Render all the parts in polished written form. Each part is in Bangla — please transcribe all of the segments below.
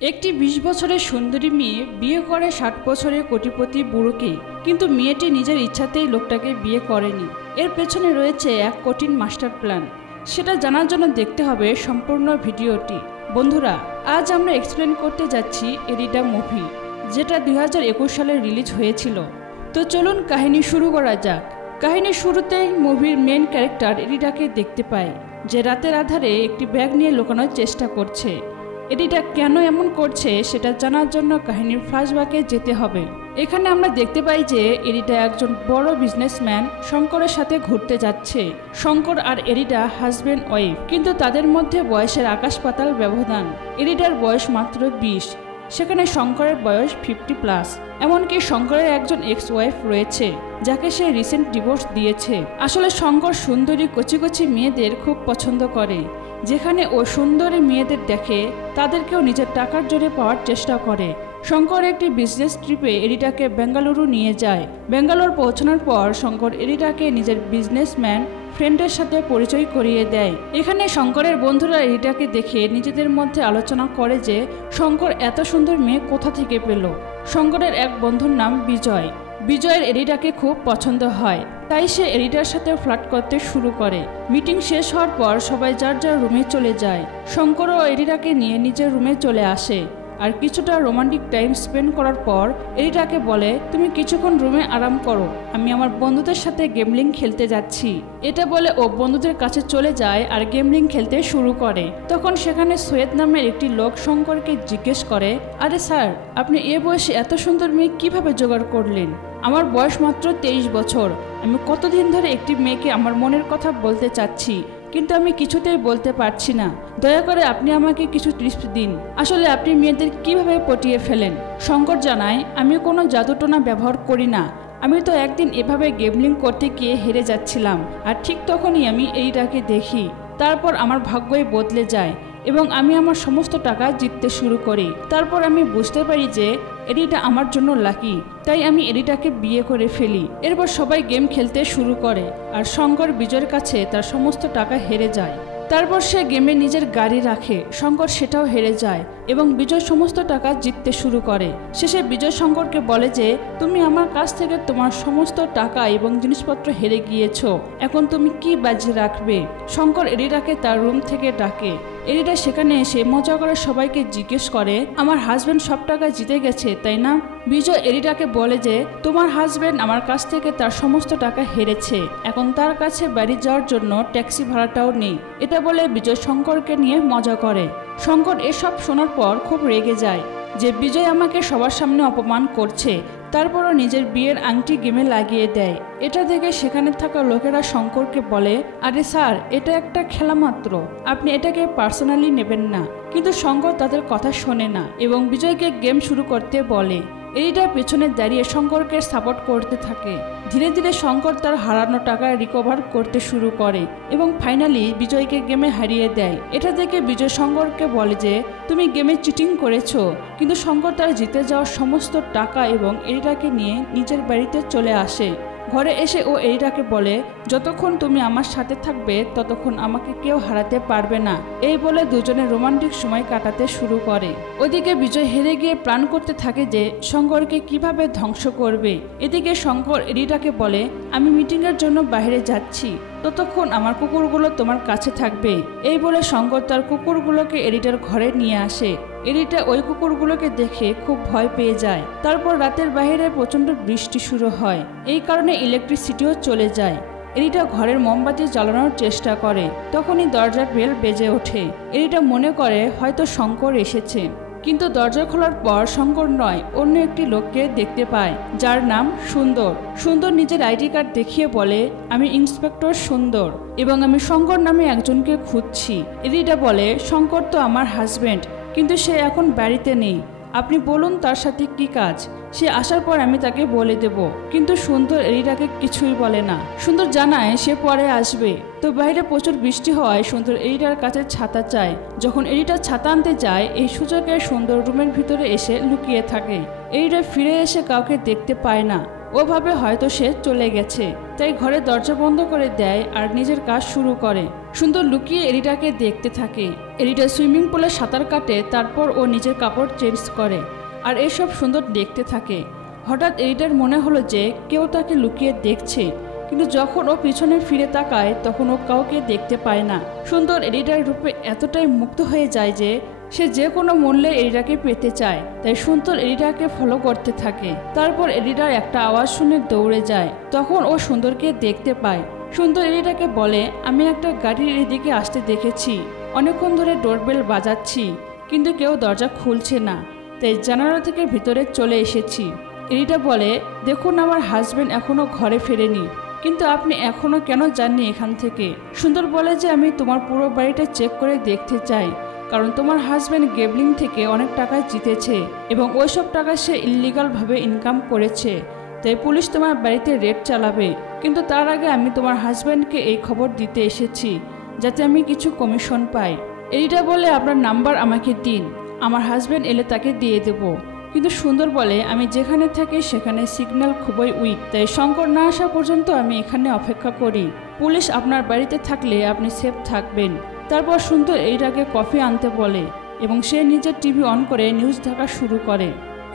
একটি ২০ বছরের সুন্দরী মেয়ে বিয়ে করে ৬০ বছরের কোটিপতি বুড়োকে, কিন্তু মেয়েটি নিজের ইচ্ছাতেই লোকটাকে বিয়ে করেনি। এর পেছনে রয়েছে এক কঠিন মাস্টার প্ল্যান। সেটা জানার জন্য দেখতে হবে সম্পূর্ণ ভিডিওটি। বন্ধুরা, আজ আমরা এক্সপ্লেন করতে যাচ্ছি এরিডা মুভি, যেটা ২০২১ সালে রিলিজ হয়েছিল। তো চলুন কাহিনী শুরু করা যাক। কাহিনীর শুরুতেই মুভির মেন ক্যারেক্টার এরিডাকে দেখতে পায়, যে রাতের আধারে একটি ব্যাগ নিয়ে লুকানোর চেষ্টা করছে। এরিডা কেন এমন করছে সেটা জানার জন্য কাহিনীর ফ্ল্যাশব্যাকে যেতে হবে। এখানে আমরা দেখতে পাই যে এরিডা একজন বড় বিজনেসম্যান শঙ্করের সাথে ঘুরতে যাচ্ছে। শঙ্কর আর এরিডা হাজব্যান্ড ওয়াইফ, কিন্তু তাদের মধ্যে বয়সের আকাশ পাতাল ব্যবধান। এরিডার বয়স মাত্র ২০, সেখানে শঙ্করের বয়স 50+। এমনকি শঙ্করের একজন এক্স ওয়াইফ রয়েছে, যাকে সে রিসেন্ট ডিভোর্স দিয়েছে। আসলে শঙ্কর সুন্দরী কচি কচি মেয়েদের খুব পছন্দ করে। যেখানে ও সুন্দরী মেয়েদের দেখে, তাদেরকেও নিজের টাকার জোরে পাওয়ার চেষ্টা করে। শঙ্কর একটি বিজনেস ট্রিপে এরিডাকে বেঙ্গালুরু নিয়ে যায়। বেঙ্গালোর পৌঁছানোর পর শঙ্কর এরিডাকে নিজের বিজনেসম্যান ফ্রেন্ডের সাথে পরিচয় করিয়ে দেয়। এখানে শঙ্করের বন্ধুরা এরিডাকে দেখে নিজেদের মধ্যে আলোচনা করে যে শঙ্কর এত সুন্দর মেয়ে কোথা থেকে পেল। শঙ্করের এক বন্ধুর নাম বিজয়। বিজয়ের এরিডাকে খুব পছন্দ হয়, তাই সে এরিডার সাথে ফ্লার্ট করতে শুরু করে। মিটিং শেষ হওয়ার পর সবাই যার যার রুমে চলে যায়। শঙ্করও এরিডাকে নিয়ে নিজের রুমে চলে আসে, আর কিছুটা রোমান্টিক টাইম স্পেন্ড করার পর এরিডাকে বলে, তুমি কিছুক্ষণ রুমে আরাম করো, আমি আমার বন্ধুদের সাথে গেমলিং খেলতে যাচ্ছি। এটা বলে ও বন্ধুদের কাছে চলে যায় আর গেমলিং খেলতে শুরু করে। তখন সেখানে সৈয়দ নামের একটি লোক শঙ্করকে জিজ্ঞেস করে, আরে স্যার, আপনি এ বয়সে এত সুন্দর মেয়ে কিভাবে জোগাড় করলেন? আমার বয়স মাত্র 23 বছর। আমি কতদিন ধরে একটি মেয়েকে আমার মনের কথা বলতে চাচ্ছি, কিন্তু আমি কিছুতেই বলতে পারছি না। দয়া করে আপনি আমাকে কিছু টিপস দিন। আসলে আপনি মেয়েদের কিভাবে পটিয়ে ফেলেন? শঙ্কর জানায়, আমি কোনো জাদুটোনা ব্যবহার করি না। আমি তো একদিন এভাবে গেমলিং করতে গিয়ে হেরে যাচ্ছিলাম, আর ঠিক তখনই আমি এইটাকে দেখি। তারপর আমার ভাগ্যই বদলে যায় এবং আমি আমার সমস্ত টাকা জিততে শুরু করি। তারপর আমি বুঝতে পারি যে এরিটা আমার জন্য লাকি, তাই আমি এরিটাকে বিয়ে করে ফেলি। এরপর সবাই গেম খেলতে শুরু করে, আর শঙ্কর বিজয়ের কাছে তার সমস্ত টাকা হেরে যায়। তারপর সে গেমে নিজের গাড়ি রাখে, শঙ্কর সেটাও হেরে যায় এবং বিজয় সমস্ত টাকা জিততে শুরু করে। শেষে বিজয় শঙ্করকে বলে যে তুমি আমার কাছ থেকে তোমার সমস্ত টাকা এবং জিনিসপত্র হেরে গিয়েছো, এখন তুমি কি বাজি রাখবে? শঙ্কর এরিটাকে তার রুম থেকে ডাকে। এরিটা সেখানে এসে মজা করে সবাইকে জিজ্ঞেস করে, আমার হাজব্যান্ড সব টাকা জিতে গেছে তাই না? বিজয় এরিটাকে বলে যে তোমার হাজব্যান্ড আমার কাছ থেকে তার সমস্ত টাকা হেরেছে, এখন তার কাছে বাড়ি যাওয়ার জন্য ট্যাক্সি ভাড়াটাও নেই। এটা বলে বিজয় শঙ্করকে নিয়ে মজা করে। শঙ্কর এসব শোনার পর খুব রেগে যায় যে বিজয় আমাকে সবার সামনে অপমান করছে। তারপরও নিজের বিয়ের আংটি গেমে লাগিয়ে দেয়। এটা দেখে সেখানে থাকা লোকেরা শঙ্করকে বলে, আরে স্যার, এটা একটা খেলা মাত্র, আপনি এটাকে পার্সোনালি নেবেন না। কিন্তু শঙ্কর তাদের কথা শোনে না এবং বিজয়কে গেম শুরু করতে বলে। এরিটা পেছনে দাঁড়িয়ে শঙ্করকে সাপোর্ট করতে থাকে। ধীরে ধীরে শঙ্কর তার হারানো টাকা রিকভার করতে শুরু করে এবং ফাইনালি বিজয়কে গেমে হারিয়ে দেয়। এটা দেখে বিজয় শঙ্করকে বলে যে তুমি গেমে চিটিং করেছো। কিন্তু শঙ্কর তার জিতে যাওয়া সমস্ত টাকা এবং এরিটাকে নিয়ে নিজের বাড়িতে চলে আসে। ঘরে এসে ও এরিটাকে বলে, যতক্ষণ তুমি আমার সাথে থাকবে ততক্ষণ আমাকে কেউ হারাতে পারবে না। এই বলে দুজনে রোমান্টিক সময় কাটাতে শুরু করে। ওদিকে বিজয় হেরে গিয়ে প্ল্যান করতে থাকে যে শঙ্করকে কিভাবে ধ্বংস করবে। এদিকে শঙ্কর এরিটাকে বলে, আমি মিটিংয়ের জন্য বাইরে যাচ্ছি, ততক্ষণ আমার কুকুরগুলো তোমার কাছে থাকবে। এই বলে শঙ্কর তার কুকুরগুলোকে এরিটার ঘরে নিয়ে আসে। এরিটা ওই কুকুরগুলোকে দেখে খুব ভয় পেয়ে যায়। তারপর রাতের বাইরে প্রচন্ড বৃষ্টি শুরু হয়, এই কারণে ইলেকট্রিসিটিও চলে যায়। এরিটা ঘরের মোমবাতি জ্বালানোর চেষ্টা করে, তখনই দরজার বেল বেজে ওঠে। এরিটা মনে করে হয়তো শঙ্কর এসেছে, কিন্তু দরজা খোলার পর শঙ্কর নয়, অন্য একটি লোককে দেখতে পায়, যার নাম সুন্দর। সুন্দর নিজের আইডি কার্ড দেখিয়ে বলে, আমি ইন্সপেক্টর সুন্দর এবং আমি শঙ্কর নামে একজনকে খুঁজছি। এরিটা বলে, শঙ্কর তো আমার হাজব্যান্ড, কিন্তু সে এখন বাড়িতে নেই, আপনি বলুন তার সাথে কি কাজ। সে আসার পর আমি তাকে বলে দেব। কিন্তু সুন্দর এরিটাকে কিছুই বলে না। সুন্দর জানায় সে পরে আসবে। তো বাইরে প্রচুর বৃষ্টি হওয়ায় সুন্দর এরিটার কাছে ছাতা চায়। যখন এরিটা ছাতা আনতে যায়, এই সুযোগে সুন্দর রুমের ভিতরে এসে লুকিয়ে থাকে। এরিটা ফিরে এসে কাউকে দেখতে পায় না। ও ভাবে হয়তো সে চলে গেছে, তাই ঘরে দরজা বন্ধ করে দেয় আর নিজের কাজ শুরু করে। সুন্দর লুকিয়ে এরিটাকে দেখতে থাকে। এরিটা সুইমিং পুলে সাঁতার কাটে, তারপর ও নিজের কাপড় চেঞ্জ করে আর এসব সুন্দর দেখতে থাকে। হঠাৎ এরিটার মনে হলো যে কেউ তাকে লুকিয়ে দেখছে, কিন্তু যখন ও পিছনে ফিরে তাকায় তখন ও কাউকে দেখতে পায় না। সুন্দর এরিটার রূপে এতটাই মুগ্ধ হয়ে যায় যে সে যে কোনো মূল্যে এরিটাকে পেতে চায়, তাই সুন্দর এরিটাকে ফলো করতে থাকে। তারপর এরিটার একটা আওয়াজ শুনে দৌড়ে যায়, তখন ও সুন্দরকে দেখতে পায়। সুন্দর এরিটাকে বলে, আমি একটা গাড়ির এদিকে আসতে দেখেছি, অনেকক্ষণ ধরে ডোরবেল বাজাচ্ছি কিন্তু কেউ দরজা খুলছে না, তাই জানালা থেকে ভিতরে চলে এসেছি। এরিটা বলে, দেখুন আমার হাজবেন্ড এখনো ঘরে ফেরেনি, কিন্তু আপনি এখনো কেন যাননি এখান থেকে? সুন্দর বলে যে আমি তোমার পুরো বাড়িটা চেক করে দেখতে চাই, কারণ তোমার হাজবেন্ড গেমলিং থেকে অনেক টাকা জিতেছে এবং ওইসব টাকা সে ইল্লিগালভাবে ইনকাম করেছে, তাই পুলিশ তোমার বাড়িতে রেড চালাবে। কিন্তু তার আগে আমি তোমার হাজব্যান্ডকে এই খবর দিতে এসেছি যাতে আমি কিছু কমিশন পাই। এরিটা বলে, আপনার নাম্বার আমাকে দিন, আমার হাজব্যান্ড এলে তাকে দিয়ে দেব। কিন্তু সুন্দর বলে, আমি যেখানে থাকি সেখানে সিগন্যাল খুবই উইক, তাই শঙ্কর না আসা পর্যন্ত আমি এখানে অপেক্ষা করি। পুলিশ আপনার বাড়িতে থাকলে আপনি সেফ থাকবেন। তারপর সুন্দর এরিটাকে কফি আনতে বলে এবং সে নিজের টিভি অন করে নিউজ দেখা শুরু করে।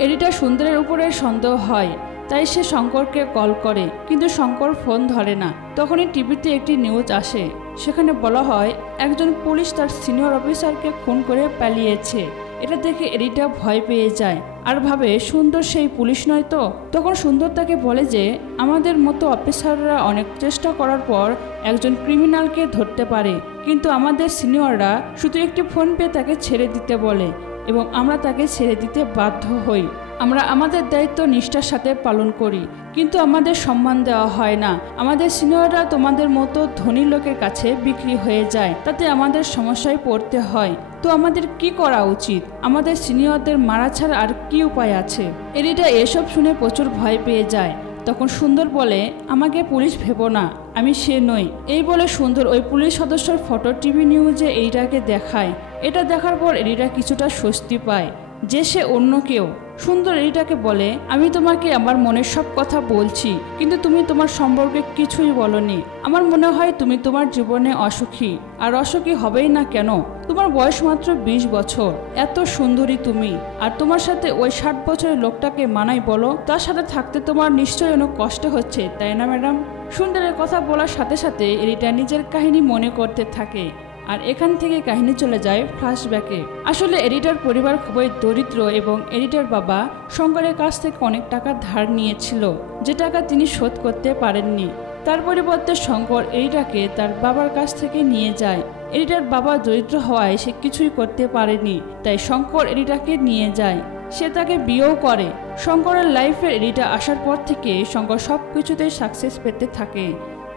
এরিটা সুন্দরের উপরে সন্দেহ হয়, তাই সে শঙ্করকে কল করে, কিন্তু শঙ্কর ফোন ধরে না। তখনই টিভিতে একটি নিউজ আসে, সেখানে বলা হয় একজন পুলিশ তার সিনিয়র অফিসারকে খুন করে পালিয়েছে। এটা দেখে এরিটা ভয় পেয়ে যায় আর ভাবে সুন্দর সেই পুলিশ নয় তো। তখন সুন্দর তাকে বলে যে আমাদের মতো অফিসাররা অনেক চেষ্টা করার পর একজন ক্রিমিনালকে ধরতে পারে, কিন্তু আমাদের সিনিয়ররা শুধু একটি ফোন পেয়ে তাকে ছেড়ে দিতে বলে এবং আমরা তাকে ছেড়ে দিতে বাধ্য হই। আমরা আমাদের দায়িত্ব নিষ্ঠার সাথে পালন করি, কিন্তু আমাদের সম্মান দেওয়া হয় না। আমাদের সিনিয়ররা তোমাদের মতো ধনী লোকের কাছে বিক্রি হয়ে যায়, তাতে আমাদের সমস্যায় পড়তে হয়। তো আমাদের কি করা উচিত? আমাদের সিনিয়রদের মারা ছাড়া আর কি উপায় আছে? এরিটা এসব শুনে প্রচুর ভয় পেয়ে যায়। তখন সুন্দর বলে, আমাকে পুলিশ ভেবো না, আমি সে নই। এই বলে সুন্দর ওই পুলিশ সদস্যর ফটো টিভি নিউজে এরিটাকে দেখায়। এটা দেখার পর এরিটা কিছুটা স্বস্তি পায় যে সে অন্য কেউ। সুন্দর এরিটাকে বলে, আমি তোমাকে আমার মনের সব কথা বলছি, কিন্তু তুমি তোমার সম্পর্কে কিছুই বলনি। আমার মনে হয় তুমি তোমার জীবনে অসুখী, আর অসুখী হবেই না কেন? তোমার বয়স মাত্র 20 বছর, এত সুন্দরী তুমি, আর তোমার সাথে ওই 60 বছরের লোকটাকে মানাই বলো? তার সাথে থাকতে তোমার নিশ্চয়ই অনেক কষ্ট হচ্ছে, তাই না ম্যাডাম? সুন্দরের কথা বলার সাথে সাথে এরিটা নিজের কাহিনী মনে করতে থাকে, আর এখান থেকে কাহিনী চলে যায় ফ্ল্যাশব্যাকে। আসলে এরিটার পরিবার খুবই দরিদ্র এবং এরিটার বাবা শঙ্করের কাছ থেকে অনেক টাকা ধার নিয়েছিল, যে টাকা তিনি শোধ করতে পারেননি। তার পরিবর্তে শঙ্কর এরিটাকে তার বাবার কাছ থেকে নিয়ে যায়। এরিটার বাবা দরিদ্র হওয়ায় সে কিছুই করতে পারেনি, তাই শঙ্কর এরিটাকে নিয়ে যায়। সে তাকে বিয়েও করে। শঙ্করের লাইফে এরিটা আসার পর থেকে শঙ্কর সব কিছুতেই সাকসেস পেতে থাকে।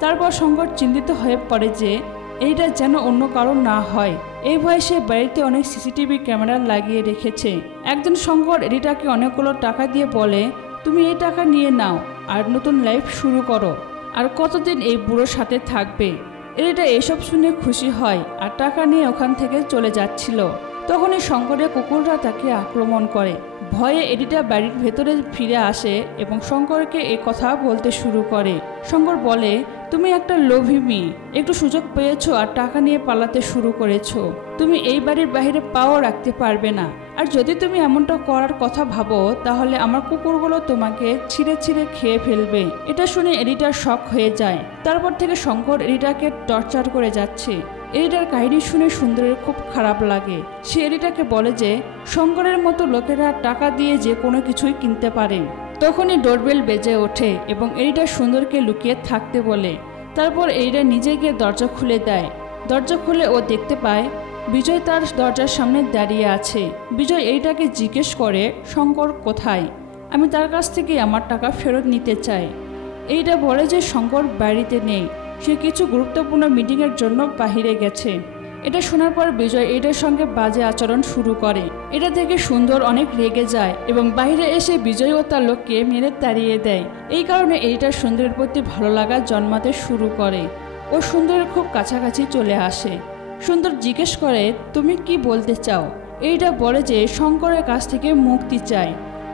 তারপর শঙ্কর চিন্তিত হয়ে পড়ে যে এইটা যেন অন্য কারো না হয়। এই ভয়ে সে বাড়িতে অনেক সিসিটিভি ক্যামেরা লাগিয়ে রেখেছে। একদিন শঙ্কর এরিটাকে অনেকগুলো টাকা দিয়ে বলে, তুমি এই টাকা নিয়ে নাও আর নতুন লাইফ শুরু করো, আর কতদিন এই বুড়োর সাথে থাকবে? এরিটা এসব শুনে খুশি হয় আর টাকা নিয়ে ওখান থেকে চলে যাচ্ছিল। তখনই শঙ্করের কুকুররা তাকে আক্রমণ করে। ভয়ে এরিটা বাড়ির ভেতরে ফিরে আসে এবং শঙ্করকে এই কথা বলতে শুরু করে। শঙ্কর বলে, তুমি একটা লোভী মেয়ে, একটু সুযোগ পেয়েছো আর টাকা নিয়ে পালাতে শুরু করেছো। তুমি এই বাড়ির বাইরে পাও রাখতে পারবে না, আর যদি তুমি এমনটা করার কথা ভাবো তাহলে আমার কুকুরগুলো তোমাকে ছিঁড়ে ছিঁড়ে খেয়ে ফেলবে। এটা শুনে এরিটার শক হয়ে যায়। তারপর থেকে শঙ্কর এরিটাকে টর্চার করে যাচ্ছে। এরিটার কাহিনী শুনে সুন্দরের খুব খারাপ লাগে। সে এরিটাকে বলে যে শঙ্করের মতো লোকেরা টাকা দিয়ে যে কোনো কিছুই কিনতে পারে। তখনই ডোরবেল বেজে ওঠে এবং এরিটা সুন্দরকে লুকিয়ে থাকতে বলে। তারপর এরিটা নিজে গিয়ে দরজা খুলে দেয়। দরজা খুলে ও দেখতে পায় বিজয় তার দরজার সামনে দাঁড়িয়ে আছে। বিজয় এরিটাকে জিজ্ঞেস করে, শঙ্কর কোথায়? আমি তার কাছ থেকে আমার টাকা ফেরত নিতে চাই। এরিটা বলে যে শঙ্কর বাড়িতে নেই, সে কিছু গুরুত্বপূর্ণ মিটিংয়ের জন্য বাহিরে গেছে। এটা শোনার পর বিজয় এটার সঙ্গে বাজে আচরণ শুরু করে। এটা থেকে সুন্দর অনেক রেগে যায় এবং বাইরে এসে বিজয় ও তার লোককে মেরে তাড়িয়ে দেয়। এই কারণে এরিটার সুন্দরের প্রতি ভালো লাগা জন্মাতে শুরু করে। ও সুন্দরের খুব কাছাকাছি চলে আসে। সুন্দর জিজ্ঞেস করে, তুমি কি বলতে চাও? এরিটা বলে যে শঙ্করের কাছ থেকে মুক্তি চায়।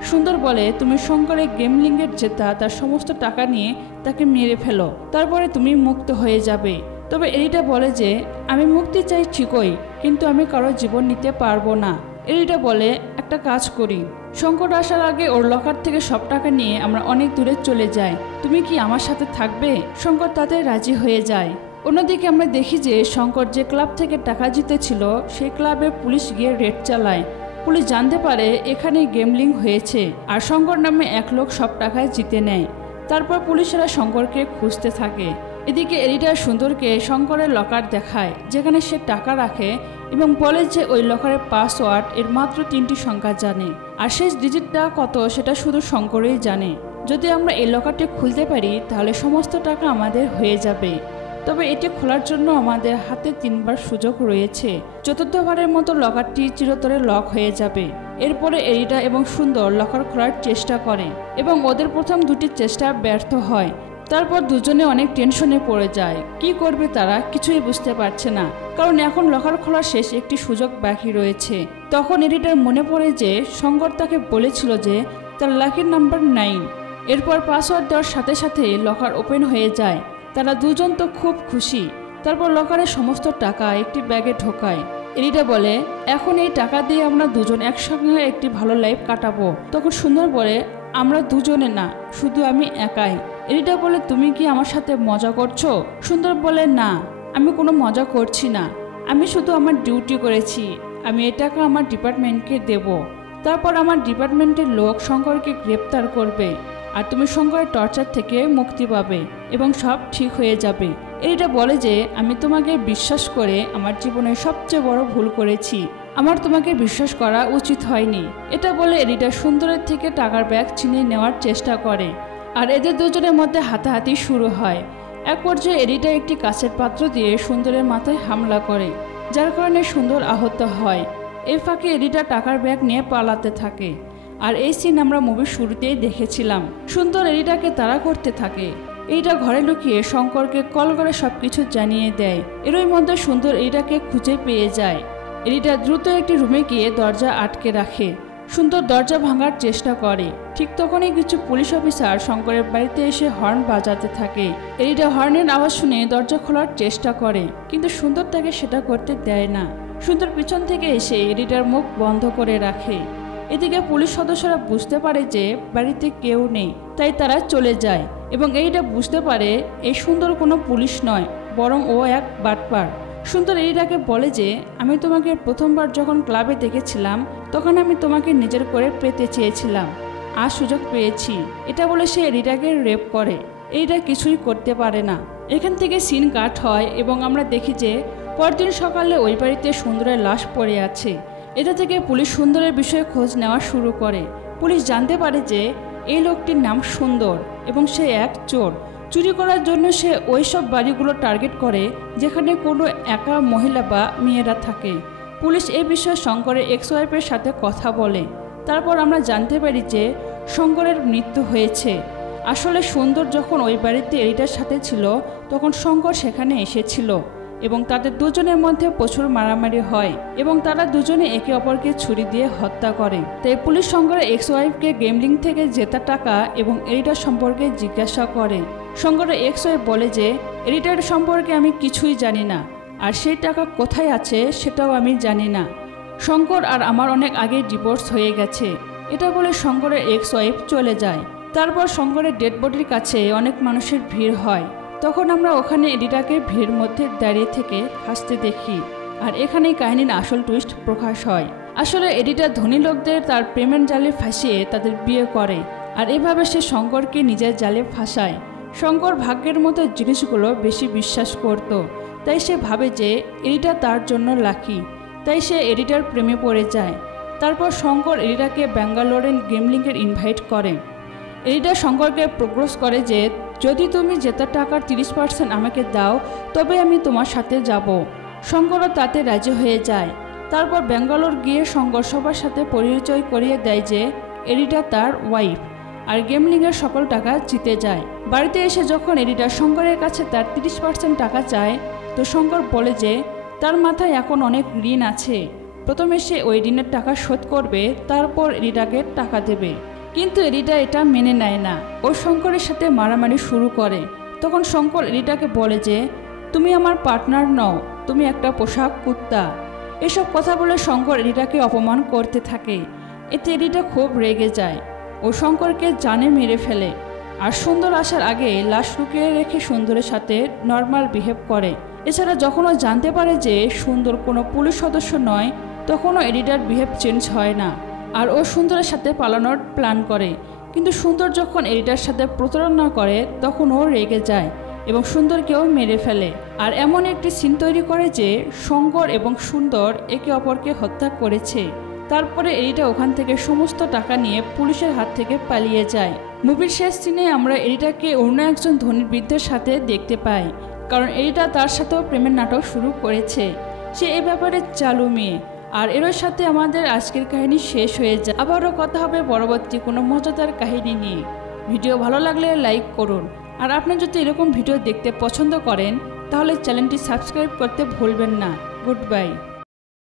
সুন্দর বলে, তুমি শঙ্করের গেমলিংয়ের জেতা তার সমস্ত টাকা নিয়ে তাকে মেরে ফেলো, তারপরে তুমি মুক্ত হয়ে যাবে। তবে এরিটা বলে যে আমি মুক্তি চাই ঠিকই, কিন্তু আমি কারো জীবন নিতে পারবো না। এরিটা বলে একটা কাজ করি, শঙ্কর আসার আগে ওর লকার থেকে সব টাকা নিয়ে আমরা অনেক দূরে চলে যাই, তুমি কি আমার সাথে থাকবে? শঙ্কর তাতে রাজি হয়ে যায়। অন্যদিকে আমরা দেখি যে শঙ্কর যে ক্লাব থেকে টাকা জিতেছিল সেই ক্লাবে পুলিশ গিয়ে রেড চালায়। পুলিশ জানতে পারে এখানে গেমলিং হয়েছে আর শঙ্কর নামে এক লোক সব টাকায় জিতে নেয়। তারপর পুলিশেরা শঙ্করকে খুঁজতে থাকে। এদিকে এরিটা সুন্দরকে শঙ্করের লকার দেখায় যেখানে সে টাকা রাখে এবং বলে যে ওই লকারের পাসওয়ার্ড এর মাত্র 3টি সংখ্যা জানে আর শেষ ডিজিটটা কত সেটা শুধু শঙ্করই জানে। যদি আমরা এই লকারটি খুলতে পারি তাহলে সমস্ত টাকা আমাদের হয়ে যাবে। তবে এটি খোলার জন্য আমাদের হাতে 3বার সুযোগ রয়েছে। চতুর্থবারের মতো লকারটি চিরতরে লক হয়ে যাবে। এরপরে এরিটা এবং সুন্দর লকার খোলার চেষ্টা করে এবং ওদের প্রথম 2টি চেষ্টা ব্যর্থ হয়। তারপর দুজনে অনেক টেনশনে পড়ে যায়। কি করবে তারা কিছুই বুঝতে পারছে না, কারণ এখন লকার খোলার শেষ একটি সুযোগ বাকি রয়েছে। তখন এরিটার মনে পড়ে যে শঙ্কর তাকে বলেছিল যে তার লাকির নাম্বার 9। এরপর পাসওয়ার্ড দেওয়ার সাথে সাথে লকার ওপেন হয়ে যায়। তারা দুজন তো খুব খুশি। তারপর লকারের সমস্ত টাকা একটি ব্যাগে ঢোকায়। এরিটা বলে এখন এই টাকা দিয়ে আমরা দুজন একসঙ্গে একটি ভালো লাইফ কাটাবো। তখন সুন্দর বলে আমরা দুজনে না, শুধু আমি একাই। এরিটা বলে তুমি কি আমার সাথে মজা করছো? সুন্দর বলে না, আমি কোনো মজা করছি না, আমি শুধু আমার ডিউটি করেছি, আমি এই টাকা আমার ডিপার্টমেন্টকে দেব। তারপর আমার ডিপার্টমেন্টের লোক শঙ্করকে গ্রেপ্তার করবে আর তুমি শঙ্করের টর্চার থেকে মুক্তি পাবে এবং সব ঠিক হয়ে যাবে। এরিটা বলে যে আমি তোমাকে বিশ্বাস করে আমার জীবনের সবচেয়ে বড় ভুল করেছি, আমার তোমাকে বিশ্বাস করা উচিত হয়নি। এটা বলে এরিটা সুন্দরের থেকে টাকার ব্যাগ ছিনিয়ে নেওয়ার চেষ্টা করে আর এদের দুজনের মধ্যে হাতাহাতি শুরু হয়। এক পর্যায়ে এরিটা একটি কাঁচের পাত্র দিয়ে সুন্দরের মাথায় হামলা করে, যার কারণে সুন্দর আহত হয়। এই ফাঁকে এরিটা টাকার ব্যাগ নিয়ে পালাতে থাকে আর এই সিন আমরা মুভির শুরুতেই দেখেছিলাম। সুন্দর এরিটাকে তাড়া করতে থাকে। এরিটা ঘরে লুকিয়ে শঙ্করকে কল করে সবকিছু জানিয়ে দেয়। এরই মধ্যে সুন্দর এরিটাকে খুঁজে পেয়ে যায়। এরিটা দ্রুত একটি রুমে গিয়ে দরজা আটকে রাখে। সুন্দর দরজা ভাঙার চেষ্টা করে। ঠিক তখনই কিছু পুলিশ অফিসার শঙ্করের বাড়িতে এসে হর্ন বাজাতে থাকে। এরিটা হর্নের আওয়াজ শুনে দরজা খোলার চেষ্টা করে, কিন্তু সুন্দর তাকে সেটা করতে দেয় না। সুন্দর পিছন থেকে এসে এরিটার মুখ বন্ধ করে রাখে। এদিকে পুলিশ সদস্যরা বুঝতে পারে যে বাড়িতে কেউ নেই, তাই তারা চলে যায় এবং এরিটা বুঝতে পারে এই সুন্দর কোনো পুলিশ নয়, বরং ও এক বাটপার। সুন্দর এরিটাকে বলে যে আমি তোমাকে প্রথমবার যখন ক্লাবে দেখেছিলাম তখন আমি তোমাকে নিজের করে পেতে চেয়েছিলাম, আজ সুযোগ পেয়েছি। এটা বলে সে এরিটাকে রেপ করে। এরিটা কিছুই করতে পারে না। এখান থেকে সিন কাট হয় এবং আমরা দেখি যে পরদিন সকালে ওই বাড়িতে সুন্দরের লাশ পড়ে আছে। এটা থেকে পুলিশ সুন্দরের বিষয়ে খোঁজ নেওয়া শুরু করে। পুলিশ জানতে পারে যে এই লোকটির নাম সুন্দর এবং সে এক চোর। চুরি করার জন্য সে ওই সব বাড়িগুলো টার্গেট করে যেখানে কোনো একা মহিলা বা মেয়েরা থাকে। পুলিশ এই বিষয়ে শঙ্করের এক্স ওয়াইফের সাথে কথা বলে। তারপর আমরা জানতে পারি যে শঙ্করের মৃত্যু হয়েছে। আসলে সুন্দর যখন ওই বাড়িতে এরিটার সাথে ছিল তখন শঙ্কর সেখানে এসেছিল এবং তাদের দুজনের মধ্যে প্রচুর মারামারি হয় এবং তারা দুজনে একে অপরকে ছুরি দিয়ে হত্যা করে। তাই পুলিশ শঙ্করের এক্স ওয়াইফকে গেমলিং থেকে জেতা টাকা এবং এরিটার সম্পর্কে জিজ্ঞাসা করে। শঙ্করের এক্স ওয়াইফ বলে যে এরিটার সম্পর্কে আমি কিছুই জানি না আর সেই টাকা কোথায় আছে সেটাও আমি জানি না। শঙ্কর আর আমার অনেক আগে ডিভোর্স হয়ে গেছে। এটা বলে শঙ্করের এক্স ওয়াইফ চলে যায়। তারপর শঙ্করের ডেড বডির কাছে অনেক মানুষের ভিড় হয়। তখন আমরা ওখানে এরিটাকে ভিড় মধ্যে দাঁড়িয়ে থেকে হাসতে দেখি আর এখানেই কাহিনীর আসল টুইস্ট প্রকাশ হয়। আসলে এরিটা ধনী লোকদের তার প্রেমের জালে ফাঁসিয়ে তাদের বিয়ে করে আর এভাবে সে শঙ্করকে নিজের জালে ফাঁসায়। শঙ্কর ভাগ্যের মতো জিনিসগুলো বেশি বিশ্বাস করত, তাই সে ভাবে যে এরিটা তার জন্য লাকি, তাই সে এরিটার প্রেমে পড়ে যায়। তারপর শঙ্কর এরিটাকে ব্যাঙ্গালোরের গেমলিংয়ের ইনভাইট করে। এরিটা শঙ্করকে প্রপোজ করে যে যদি তুমি জেতা টাকার 30% আমাকে দাও তবে আমি তোমার সাথে যাব। শঙ্করও তাতে রাজি হয়ে যায়। তারপর ব্যাঙ্গালোর গিয়ে শঙ্কর সবার সাথে পরিচয় করিয়ে দেয় যে এরিটা তার ওয়াইফ আর গেমলিংয়ের সকল টাকা জিতে যায়। বাড়িতে এসে যখন এরিটা শঙ্করের কাছে তার 30% টাকা চায় তো শঙ্কর বলে যে তার মাথায় এখন অনেক ঋণ আছে, প্রথমে সে ওই ঋণের টাকা শোধ করবে, তারপর এরিটাকে টাকা দেবে। কিন্তু এরিটা এটা মেনে নেয় না। ও শঙ্করের সাথে মারামারি শুরু করে। তখন শঙ্কর এরিটাকে বলে যে তুমি আমার পার্টনার নও, তুমি একটা পোশাক কুত্তা। এসব কথা বলে শঙ্কর রিটাকে অপমান করতে থাকে। এতে রিটা খুব রেগে যায় ও শঙ্করকে জানে মেরে ফেলে। আর সুন্দর আসার আগে লাশ লুকিয়ে রেখে সুন্দরের সাথে নর্মাল বিহেভ করে। এছাড়া যখন ও জানতে পারে যে সুন্দর কোনো পুলিশ সদস্য নয়, তখনও এডিটার বিহেভ চেঞ্জ হয় না আর ও সুন্দরের সাথে পালানোর প্ল্যান করে। কিন্তু সুন্দর যখন এডিটার সাথে প্রতারণা করে তখন ও রেগে যায় এবং সুন্দরকেও মেরে ফেলে। আর এমন একটি সিন তৈরি করে যে শঙ্কর এবং সুন্দর একে অপরকে হত্যা করেছে। তারপরে এডিটা ওখান থেকে সমস্ত টাকা নিয়ে পুলিশের হাত থেকে পালিয়ে যায়। মুভির শেষ সিনে আমরা এডিটাকে অন্য একজন ধনী বৃদ্ধের সাথে দেখতে পাই, কারণ এডিটা তার সাথেও প্রেমের নাটক শুরু করেছে। সে এ ব্যাপারে চালু মেয়ে। আর এর সাথে আমাদের আজকের কাহিনী শেষ হয়ে যায়। আবারও কথা হবে পরবর্তী কোনো মজাদার কাহিনী নিয়ে। ভিডিও ভালো লাগলে লাইক করুন। আর আপনি যদি এরকম ভিডিও দেখতে পছন্দ করেন তাহলে চ্যানেলটি সাবস্ক্রাইব করতে ভুলবেন না। Good bye.